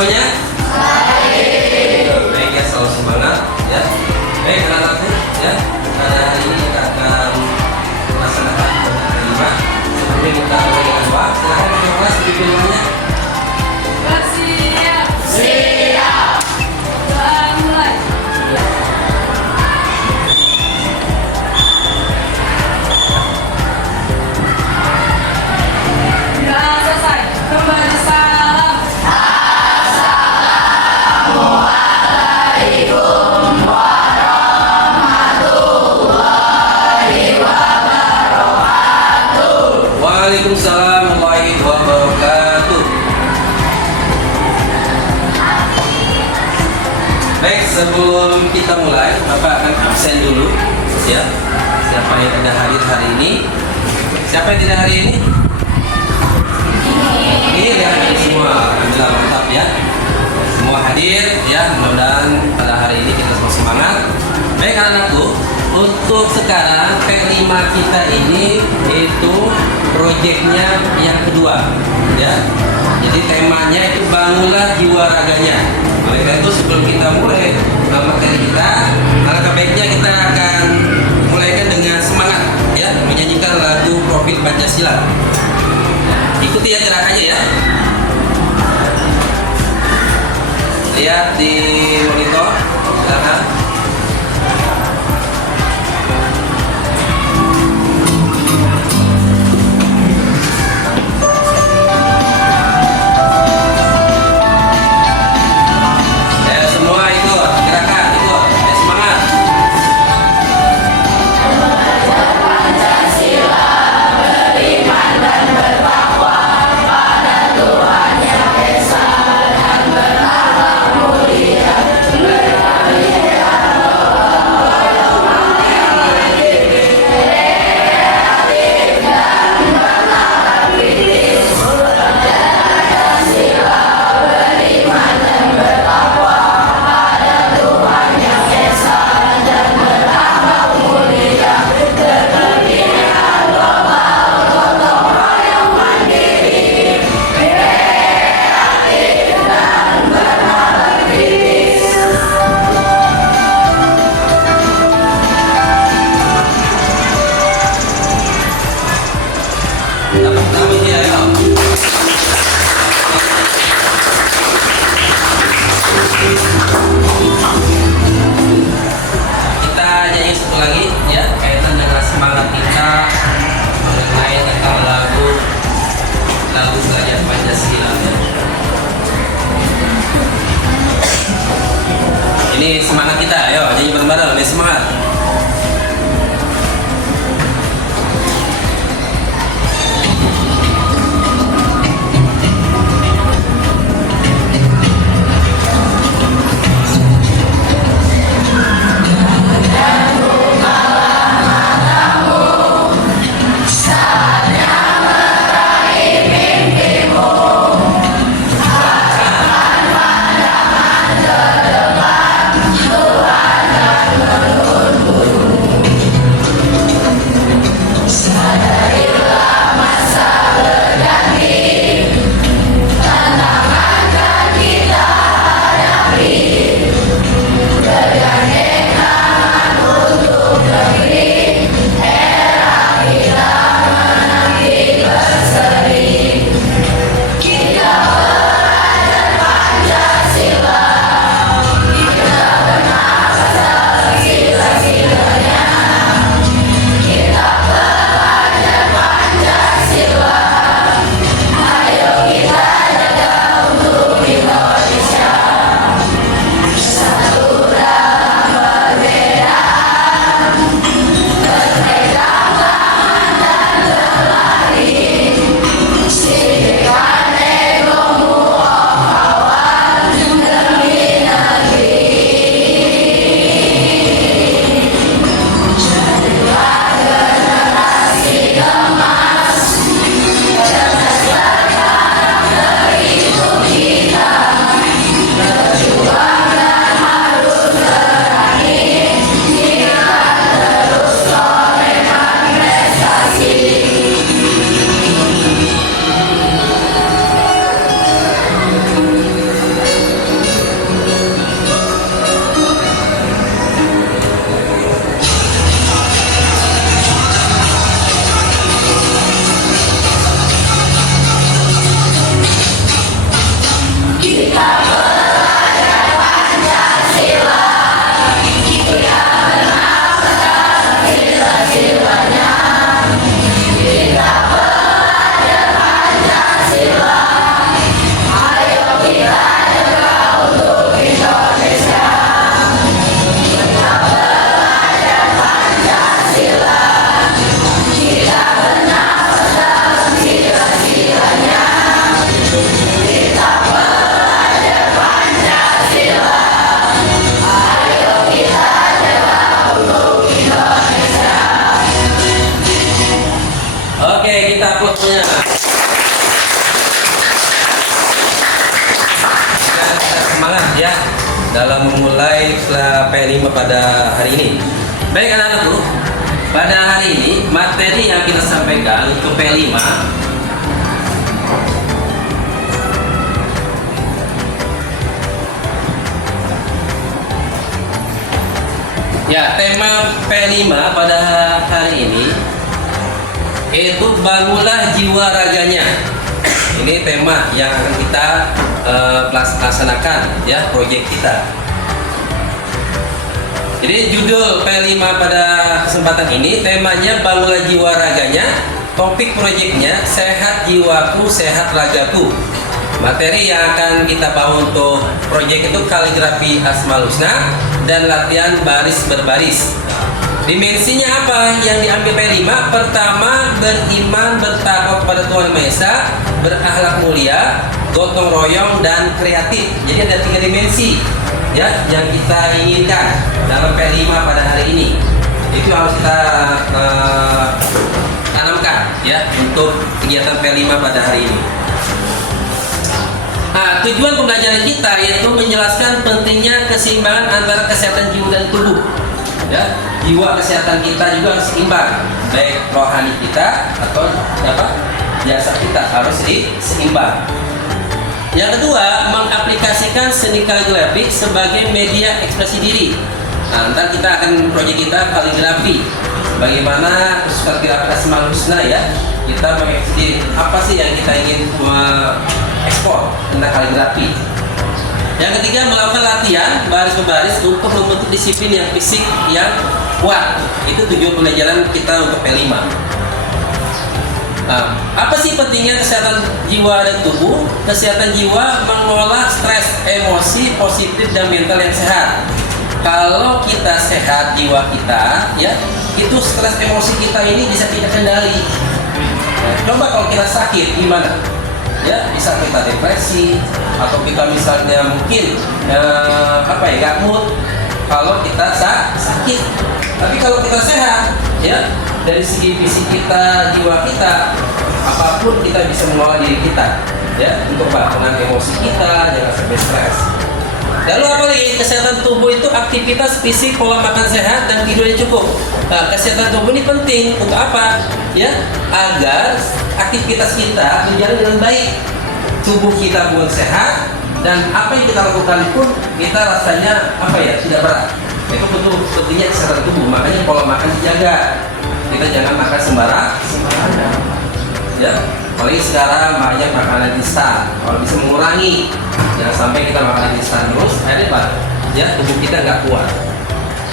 semuanya? Baik ya, selalu semangat ya. Baik anak-anakku ya. Pada hari ini kita akan melaksanakan kelompok kelima. Sebelumnya kita mulai dengan doa. Silakan ketua kelas pimpin doanya. Bersiap. Siap. Doa mulai. Doa selesai. Kembali salam. Waalaikumsalam warahmatullahi wabarakatuh. Baik, sebelum kita mulai, Bapak akan absen dulu ya. Siapa yang tidak hadir hari ini? Siapa yang tidak hari ini? Ini ya, semua. Alhamdulillah mantap ya. Semua hadir ya. Mudah-mudahan pada hari ini kita semua semangat. Baik anak-anakku, untuk sekarang P5 kita ini itu proyeknya yang kedua ya. Jadi temanya itu bangunlah jiwa raganya. Oleh karena itu sebelum kita mulai materi kita, alangkah baiknya kita akan mulaikan dengan semangat ya, menyanyikan lagu Profil Pancasila. Ikuti ya gerakannya ya. Lihat di monitor, silakan. dalam memulai P5 pada hari ini. Baik anak-anakku, pada hari ini materi yang kita sampaikan untuk P5 ya, tema P5 pada hari ini yaitu bangunlah jiwa raganya. Ini tema yang akan kita laksanakan ya, proyek kita. Jadi judul P5 pada kesempatan ini temanya bangunlah jiwa raganya. Topik proyeknya sehat jiwaku, sehat ragaku. Materi yang akan kita bawa untuk proyek itu kaligrafi Asmaul Husna dan latihan baris berbaris. Dimensinya apa yang diambil P5? Pertama, beriman, bertakwa kepada Tuhan Yang Maha Esa, berakhlak mulia, gotong royong, dan kreatif. Jadi ada 3 dimensi ya yang kita inginkan dalam P5 pada hari ini. Itu harus kita tanamkan ya untuk kegiatan P5 pada hari ini. Nah, tujuan pembelajaran kita yaitu menjelaskan pentingnya keseimbangan antara kesehatan jiwa dan tubuh. Ya, jiwa kesehatan kita juga harus seimbang, baik rohani kita atau jasad kita harus seimbang. Yang kedua, mengaplikasikan seni kaligrafi sebagai media ekspresi diri. Nah, ntar kita akan proyek kita kaligrafi. Bagaimana khusus kaligrafi Asmaul Husna ya, kita mengekspresi diri. Apa sih yang kita ingin ekspor tentang kaligrafi? Yang ketiga, melakukan latihan baris berbaris untuk membentuk disiplin yang fisik yang kuat. Itu tujuan pembelajaran kita untuk P5. Nah, apa sih pentingnya kesehatan jiwa dan tubuh? Kesehatan jiwa mengelola stres, emosi positif dan mental yang sehat. Kalau kita sehat jiwa kita, ya itu stres emosi kita ini bisa kita kendali. Nah, coba kalau kita sakit gimana? Ya, bisa kita depresi atau kita misalnya mungkin gak mood kalau kita sakit. Tapi kalau kita sehat ya, dari segi fisik kita, jiwa kita, apapun kita bisa mengelola diri kita ya, untuk bangunan emosi kita, jangan sampai stres. Lalu apa lagi? Kesehatan tubuh itu aktivitas fisik, pola makan sehat, dan tidur yang cukup. Nah, kesehatan tubuh ini penting untuk apa? Ya, agar aktivitas kita berjalan dengan baik. Tubuh kita bukan sehat, dan apa yang kita lakukan pun kita rasanya tidak berat. Itu betul pentingnya kesehatan tubuh. Makanya pola makan dijaga. Kita jangan makan sembarangan. Ya, apalagi sekarang banyak makanan instan. Kalau bisa mengurangi, jangan sampai kita makan instan terus, akhirnya tubuh kita nggak kuat.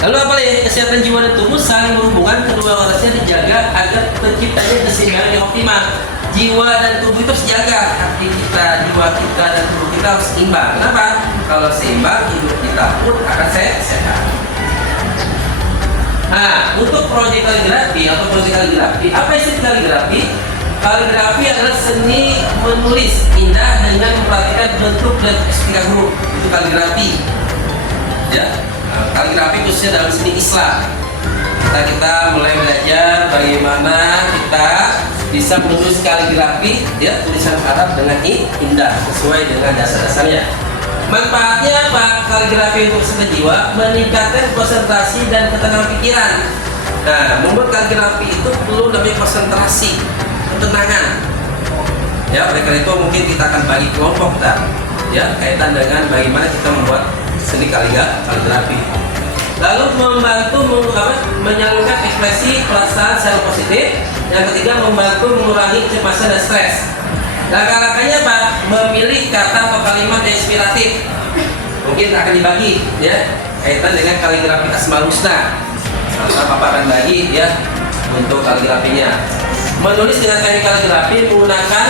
Lalu apa ya? Kesehatan jiwa dan tubuh saling berhubungan, kedua orangnya dijaga agar terciptanya keseimbangan yang optimal. Jiwa dan tubuh itu harus dijaga, hati kita, jiwa kita, dan tubuh kita harus seimbang. Kenapa? Kalau seimbang, hidup kita pun akan sehat. Nah, untuk proyek kaligrafi atau proyek kaligrafi, apa istilah kaligrafi? Kaligrafi adalah seni menulis indah dengan memperhatikan bentuk dan estetika huruf. Itu kaligrafi. Ya, kaligrafi khususnya dalam seni Islam. Kita mulai belajar bagaimana kita bisa menulis kaligrafi, ya, tulisan Arab dengan indah sesuai dengan dasar-dasarnya. Manfaatnya apa? Kaligrafi untuk kesehatan jiwa meningkatkan konsentrasi dan ketenangan pikiran. Nah, membuat kaligrafi itu perlu namanya konsentrasi, ketenangan. Ya, oleh karena itu mungkin kita akan bagi kelompok ya, kaitan dengan bagaimana kita membuat seni kaligrafi. Lalu membantu menyalurkan ekspresi perasaan secara positif. Yang ketiga, membantu mengurangi kecemasan dan stres. Langkah-langkahnya apa? Memilih kata atau kalimat yang inspiratif. Mungkin akan dibagi ya, kaitan dengan kaligrafi Asmaul Husna. Papa akan bagi ya untuk kaligrafinya. Menulis dengan teknik kaligrafi menggunakan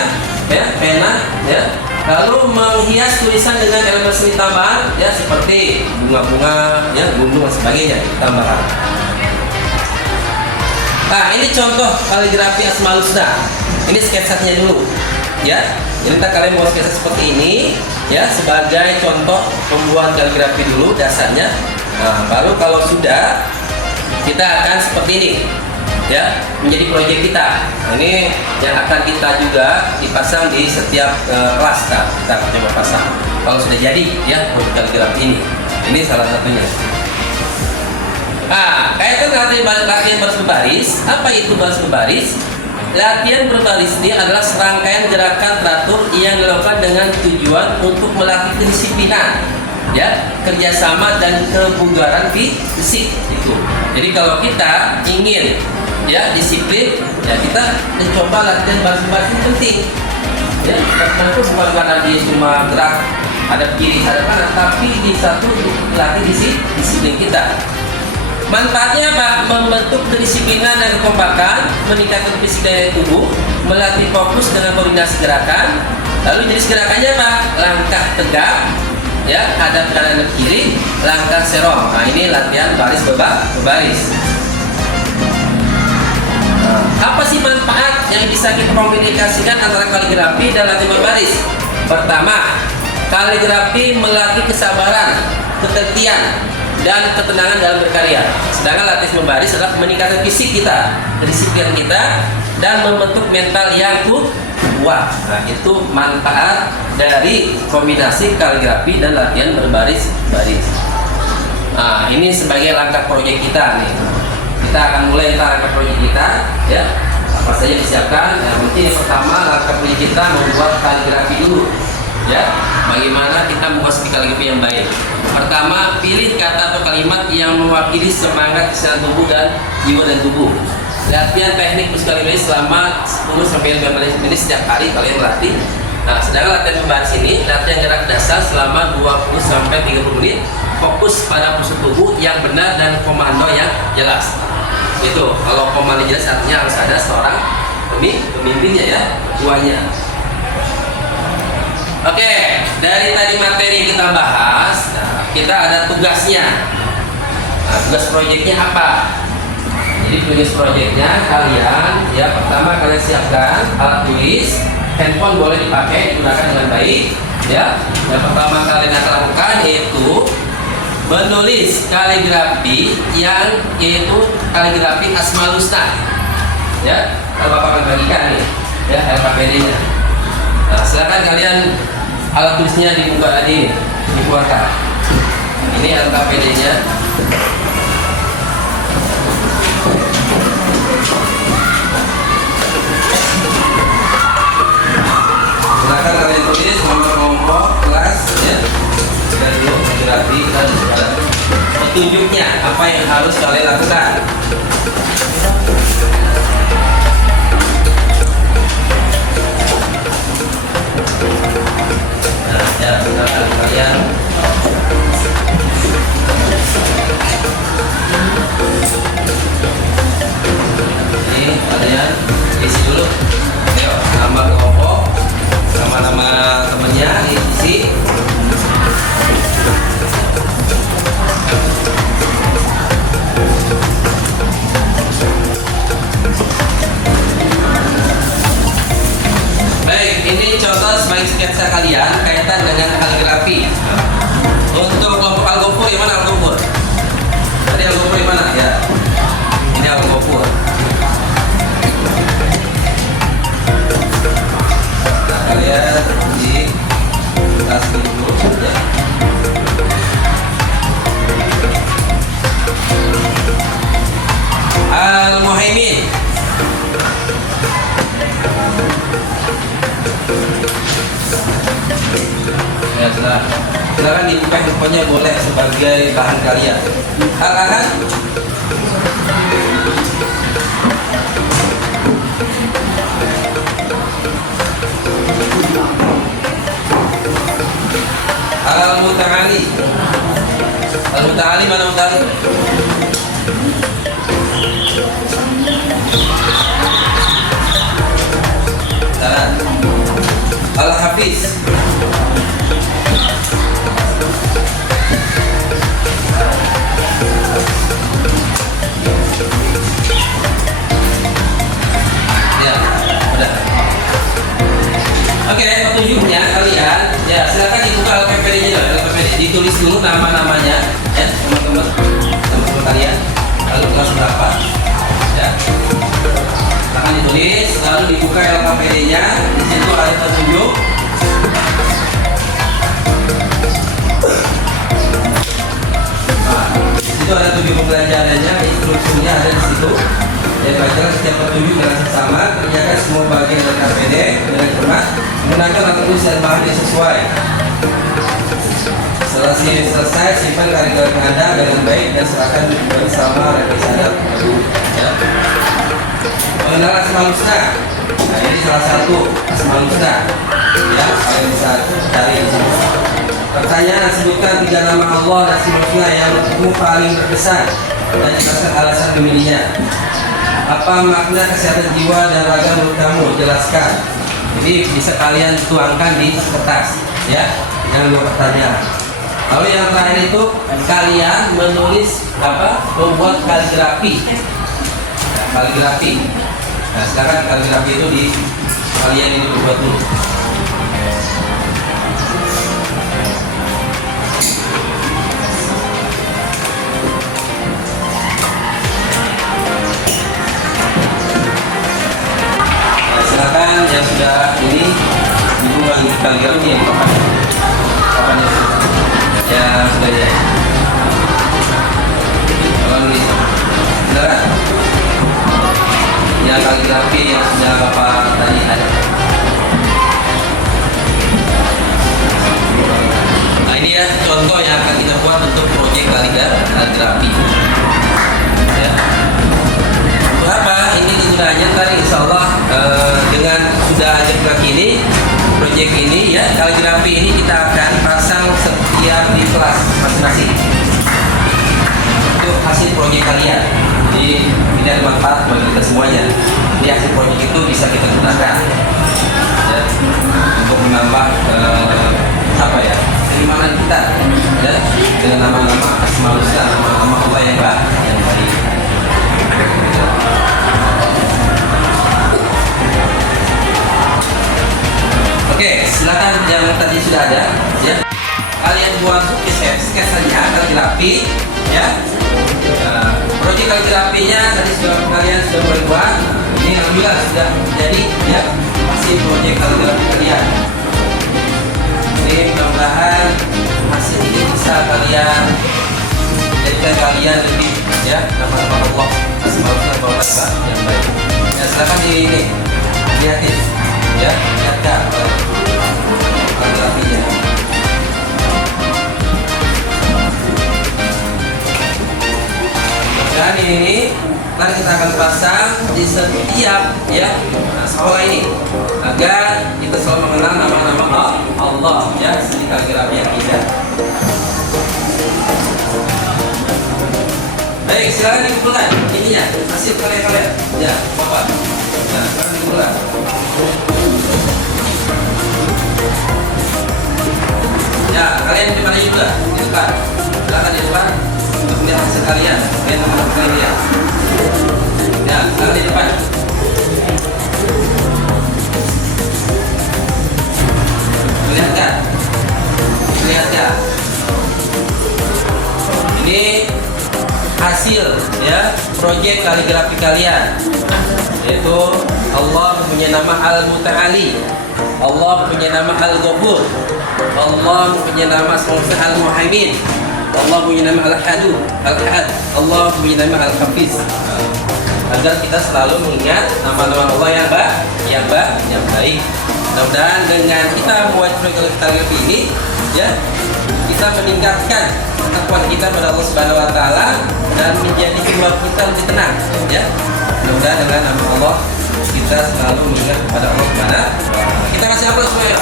ya pena ya. Lalu menghias tulisan dengan elemen seni tambahan ya, seperti bunga-bunga ya, gunung dan sebagainya tambahan. Nah, ini contoh kaligrafi Asmaul Husna. Ini sketsanya dulu ya. Jadi kalian mau sketsa seperti ini ya, sebagai contoh pembuatan kaligrafi dulu dasarnya. Nah, baru kalau sudah kita akan seperti ini ya, menjadi proyek kita. Nah, ini yang akan kita juga dipasang di setiap kelas. Kita coba pasang kalau sudah jadi ya proyek kaligrafi ini. ini salah satunya. Nah, kaitan latihan baris berbaris. Apa itu baris berbaris? Latihan berbaris ini adalah serangkaian gerakan teratur yang dilakukan dengan tujuan untuk melatih kedisiplinan, ya, kerjasama dan kebugaran fisik itu. Jadi kalau kita ingin ya disiplin, ya kita mencoba latihan baris-baris ini penting. Ya, itu bukan karena dia cuma gerak ada kiri ada kanan, tapi di satu latih disiplin kita. Manfaatnya apa? Membentuk kedisiplinan dan kekompakan, meningkatkan fisik daya tubuh, melatih fokus dengan koordinasi gerakan. Lalu jenis gerakannya apa? Langkah tegak, ya, hadap kanan dan kiri, langkah serong. Nah, ini latihan baris berbaris. Apa sih manfaat yang bisa kita komunikasikan antara kaligrafi dan latihan berbaris? Pertama, kaligrafi melatih kesabaran, ketelitian, dan ketenangan dalam berkarya. Sedangkan latihan berbaris adalah meningkatkan fisik kita, kedisiplinan kita, dan membentuk mental yang kuat. Nah, itu manfaat dari kombinasi kaligrafi dan latihan berbaris-baris. Nah, ini sebagai langkah proyek kita nih. Kita akan mulai langkah proyek kita, ya. Apa saja disiapkan? Nah, mungkin yang pertama langkah proyek kita membuat kaligrafi dulu. Ya, bagaimana kita membuat studi kaligrafi yang baik. Pertama, pilih kata atau kalimat yang mewakili semangat kesehatan tubuh dan jiwa dan tubuh. Latihan teknik musik kaligrafi selama 10-15 menit setiap hari kalian berlatih. Nah, sedangkan latihan berbaris ini latihan gerak dasar selama 20-30 menit, fokus pada postur tubuh yang benar dan komando yang jelas. Itu kalau komando jelas artinya harus ada seorang pemimpinnya, ya, ketuanya. Oke, dari tadi materi yang kita bahas, nah, kita ada tugasnya. Nah, tugas proyeknya apa? Jadi tugas proyeknya kalian, ya, pertama kalian siapkan alat tulis, handphone boleh dipakai, digunakan dengan baik, ya. Yang pertama kalian akan lakukan yaitu menulis kaligrafi yang yaitu kaligrafi Asmaul Husna, ya. Kalau Bapak akan bagikan nih, ya, LKPD-nya. Nah, silakan kalian alat tulisnya dibuka tadi, dikeluarkan. Ini LKPD-nya. Silakan kalian tulis nomor kelompok, kelas, ya. Dan dulu kaligrafi dan petunjuknya apa yang harus kalian lakukan. Nah, ya, silakan kalian. Ini kalian isi dulu. Ayo, nama kelompok, nama-nama temennya diisi. Baik, ini contoh sebagai sketsa kalian kaitan dengan kaligrafi. Untuk kelompok Al-Ghafur, di mana Al-Ghafur? Tadi Al-Ghafur di mana? Ya, ini Al-Ghafur. Nah, kalian di tas dulu, ya. Al-Muhaimin. Ya, silakan dibuka handphonenya, boleh sebagai bahan kalian. Al-Ahad. Al-Muta'ali. Al-Muta'ali mana Muta'ali? Salah. Al-Hafiz. Ya, udah. Oke, petunjuknya kalian, ya, silakan dibuka LPPD-nya dulu, LPPD. Ditulis dulu nama-namanya, ya, teman-teman kalian. Lalu kelas berapa, ya. Akan ditulis, lalu dibuka LKPD-nya. Di situ ada petunjuk. situ ada 7 pembelajarannya, instruksinya ada di situ. Jadi bacalah setiap petunjuk dengan seksama, kerjakan semua bagian dari KPD dengan cermat, menggunakan alat tulis dan bahan yang sesuai. Setelah selesai, simpan kaligrafi Anda dengan baik dan serahkan bersama revisi Anda baru. Ya. Mengenal Asmaul Husna. Nah, ini salah satu Asmaul Husna. Ya, kalian bisa cari di sini. Pertanyaan, sebutkan 3 nama Allah dan Asmaul Husna yang menurutmu paling berkesan dan jelaskan alasan memilihnya. Apa makna kesehatan jiwa dan raga menurut kamu? Jelaskan. Jadi bisa kalian tuangkan di kertas, ya. Jangan lupa pertanyaan. Lalu yang terakhir itu kalian menulis apa? Membuat kaligrafi. Nah, kaligrafi. Nah, sekarang kaligrafi itu di kalian ini berbuat dulu. Silakan yang sudah ini hubungan kaligrafi yang kapan ya sudah ya kalau nulis beneran yang kaligrafi yang sudah bapak tadi ada. Nah ini ya contoh yang akan kita buat untuk proyek kaligrafi ya. Untuk apa? Ini gunanya tadi insya Allah dengan sudah ada proyek ini ya, kaligrafi ini kita akan pasang setiap di kelas masing-masing. Itu hasil proyek kalian. Jadi ini ada manfaat bagi kita semuanya. Jadi hasil proyek itu bisa kita gunakan ya, untuk menambah apa ya, keimanan kita ya, dengan nama-nama Asmaul Husna, nama-nama Allah yang baik. Oke, silakan yang tadi sudah ada, ya. Kalian buat sketsanya kaligrafi, ya. Proyek kaligrafinya tadi kalian sudah mulai buat. Ini alhamdulillah sudah jadi, ya. Masih proyek kaligrafi kalian. Ini mudah-mudahan hasil ini bisa kalian jadikan kalian lebih, ya, nama-nama Allah Asmaul Husna yang baik. Ya, silakan ini lihatin, ya, lihatkan kaligrafinya. Dan ini nanti kita akan pasang di setiap ya sekolah ini agar kita selalu mengenal nama-nama Allah ya di kaligrafi yang indah. Baik, silakan dikumpulkan ininya hasil kalian ya bapak. Nah, silakan dikumpulkan. Ya, kalian di depan juga, di depan. Silakan di depan untuk melihat hasil kalian. Kalian teman-teman kalian lihat. Ya, silakan di depan. Lihatkan. Lihatkan. Ini hasil ya proyek kaligrafi kalian, yaitu Allah punya nama Al-Muta'ali, Allah punya nama Al-Ghafur, Allah punya nama Al-Muhaimin, Allah punya nama Al-Hadu, Al-Had, Allah punya nama Al-Hafiz. Agar kita selalu mengingat nama-nama Allah yang baik. Mudah-mudahan dengan kita membuat proyek kaligrafi ini, ya, kita meningkatkan ketakwaan kita pada Allah Subhanahu Wa Taala dan menjadi jiwa kita lebih tenang, ya. Mudah-mudahan dengan nama Allah kita selalu mengingat kepada Allah Subhanahu Wa Taala. Kita kasih aplaus semuanya.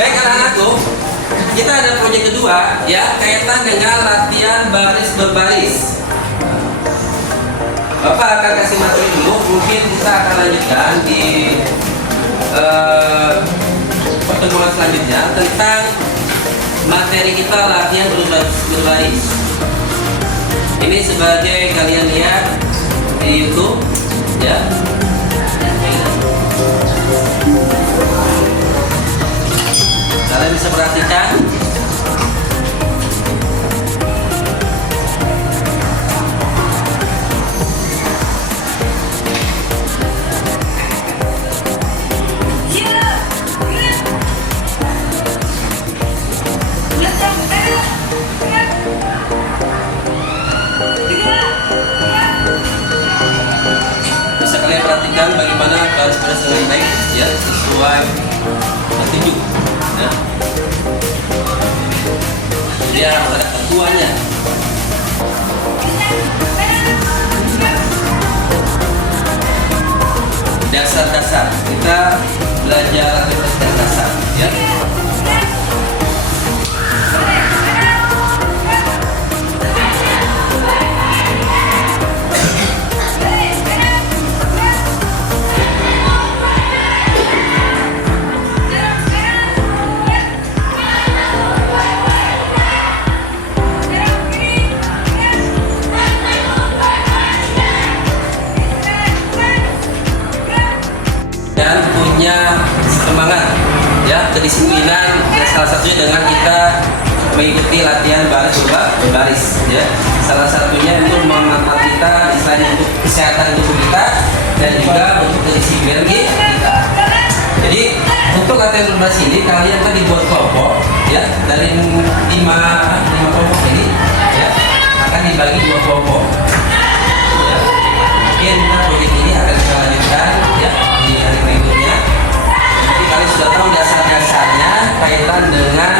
Baik anak-anakku, kita ada proyek kedua ya, kaitan dengan latihan baris berbaris. Bapak akan kasih materi dulu, mungkin kita akan lanjutkan di pertemuan selanjutnya tentang materi kita latihan berbaris. Ini sebagai kalian lihat di YouTube ya. Kalian bisa perhatikan Bisa kalian perhatikan bagaimana baris baris dengan baik ya, sesuai petunjuk ya. Dia harus ada ketuanya. Dasar-dasar kita belajar dasar ya. Dan punya semangat ya, kedisiplinan ya, salah satunya dengan kita mengikuti latihan baris berbaris ya, salah satunya untuk memantau kita misalnya untuk kesehatan tubuh kita dan juga untuk kedisiplinan kita. Jadi untuk latihan berbaris ini kalian kan dibuat kelompok ya, dari lima kelompok ini ya, akan dibagi 2 kelompok ya. Mungkin proyek ini akan kita lanjutkan ya di hari berikutnya. Jadi kalian sudah tahu dasar-dasarnya kaitan dengan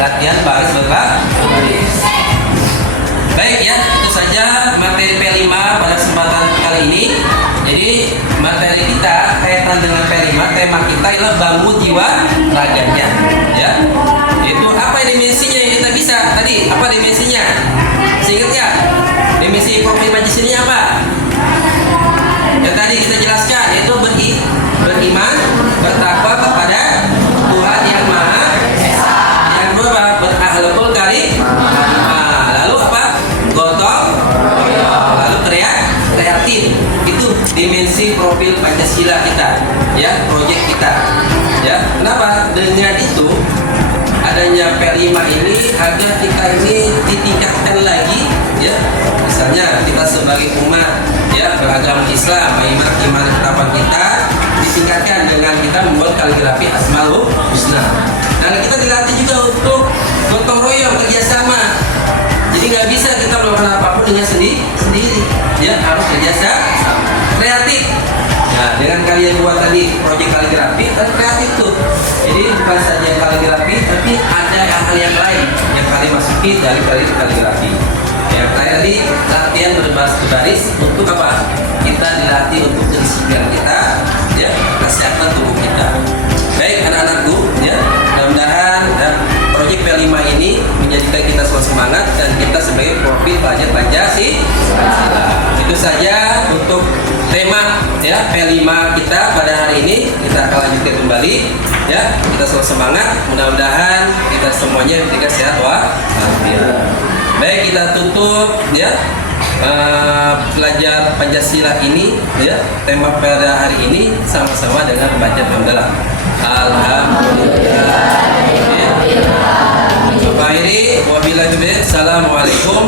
latihan baris berbaris. Baik ya, itu saja materi P5 pada kesempatan kali ini. Jadi materi kita kaitan dengan P5, tema kita adalah bangun jiwa raganya ya. Itu apa dimensinya yang kita bisa tadi? Apa dimensinya? Seingat ya? Dimensi profil majlis ini apa? Yang tadi kita jelaskan, yaitu beriman, bertakwa kepada Tuhan yang Maha Esa. Yang kedua berakhlakul karim. Lalu apa? Gotong royong. Lalu kreatif. Itu dimensi profil Pancasila kita, ya, proyek kita. Ya, kenapa? Dengan itu adanya P5 ini agar kita ini ditingkatkan lagi, ya. Misalnya kita sebagai umat ya beragama Islam, iman ketetapan kita ditingkatkan dengan kita membuat kaligrafi Asmaul Husna. Dan kita dilatih juga untuk gotong royong, kerjasama. Jadi nggak bisa kita melakukan apapun dengan sendiri, ya harus kerjasama, kreatif. Nah, dengan kalian buat tadi proyek kaligrafi, dan kreatif tuh. Jadi bukan saja kaligrafi, tapi ada hal yang lain yang kalian masuki dari kaligrafi. Yang tadi latihan berbaris untuk apa? Kita dilatih untuk kedisiplinan kita, ya, kesehatan tubuh kita. Baik anak-anakku, ya, mudah-mudahan proyek P5 ini menjadikan kita selalu semangat dan kita sebagai profil pelajar Pancasila. Itu saja untuk tema ya P5 kita pada hari ini. Kita akan lanjutkan kembali ya. Kita selalu semangat. Mudah-mudahan kita semuanya diberikan sehat walafiat. Baik, kita tutup ya pelajar Pancasila ini ya, tema pada hari ini sama-sama dengan membaca hamdalah. Alhamdulillah. Wabillahi taufiq. Assalamualaikum